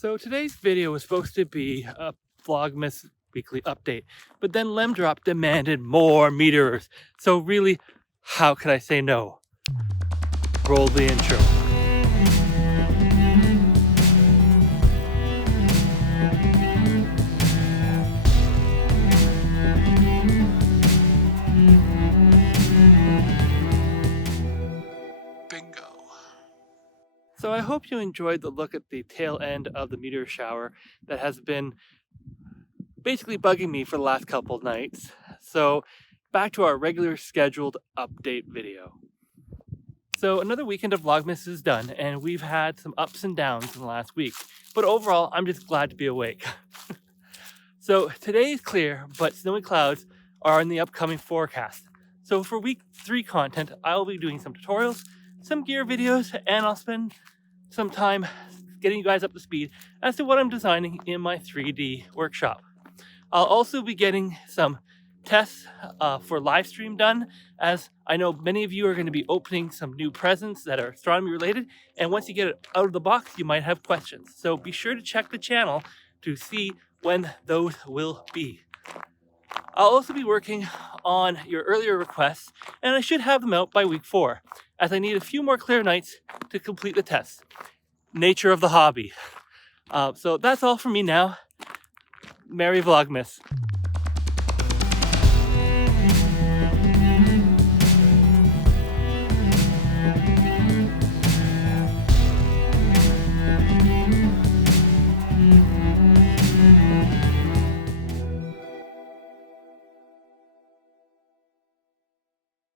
So today's video was supposed to be a Vlogmas weekly update, but then Lemdrop demanded more meteors. So really, how could I say no? Roll the intro. So I hope you enjoyed the look at the tail end of the meteor shower that has been basically bugging me for the last couple of nights. So back to our regular scheduled update video. So another weekend of Vlogmas is done, and we've had some ups and downs in the last week. But overall, I'm just glad to be awake. So today is clear, but snowy clouds are in the upcoming forecast. So for week 3 content, I'll be doing some tutorials, some gear videos, and I'll spend some time getting you guys up to speed as to what I'm designing in my 3D workshop. I'll also be getting some tests for live stream done, as I know many of you are going to be opening some new presents that are astronomy related, and once you get it out of the box, you might have questions. So be sure to check the channel to see when those will be. I'll also be working on your earlier requests, and I should have them out by week 4, as I need a few more clear nights to complete the tests. Nature of the hobby. So that's all for me now. Merry Vlogmas.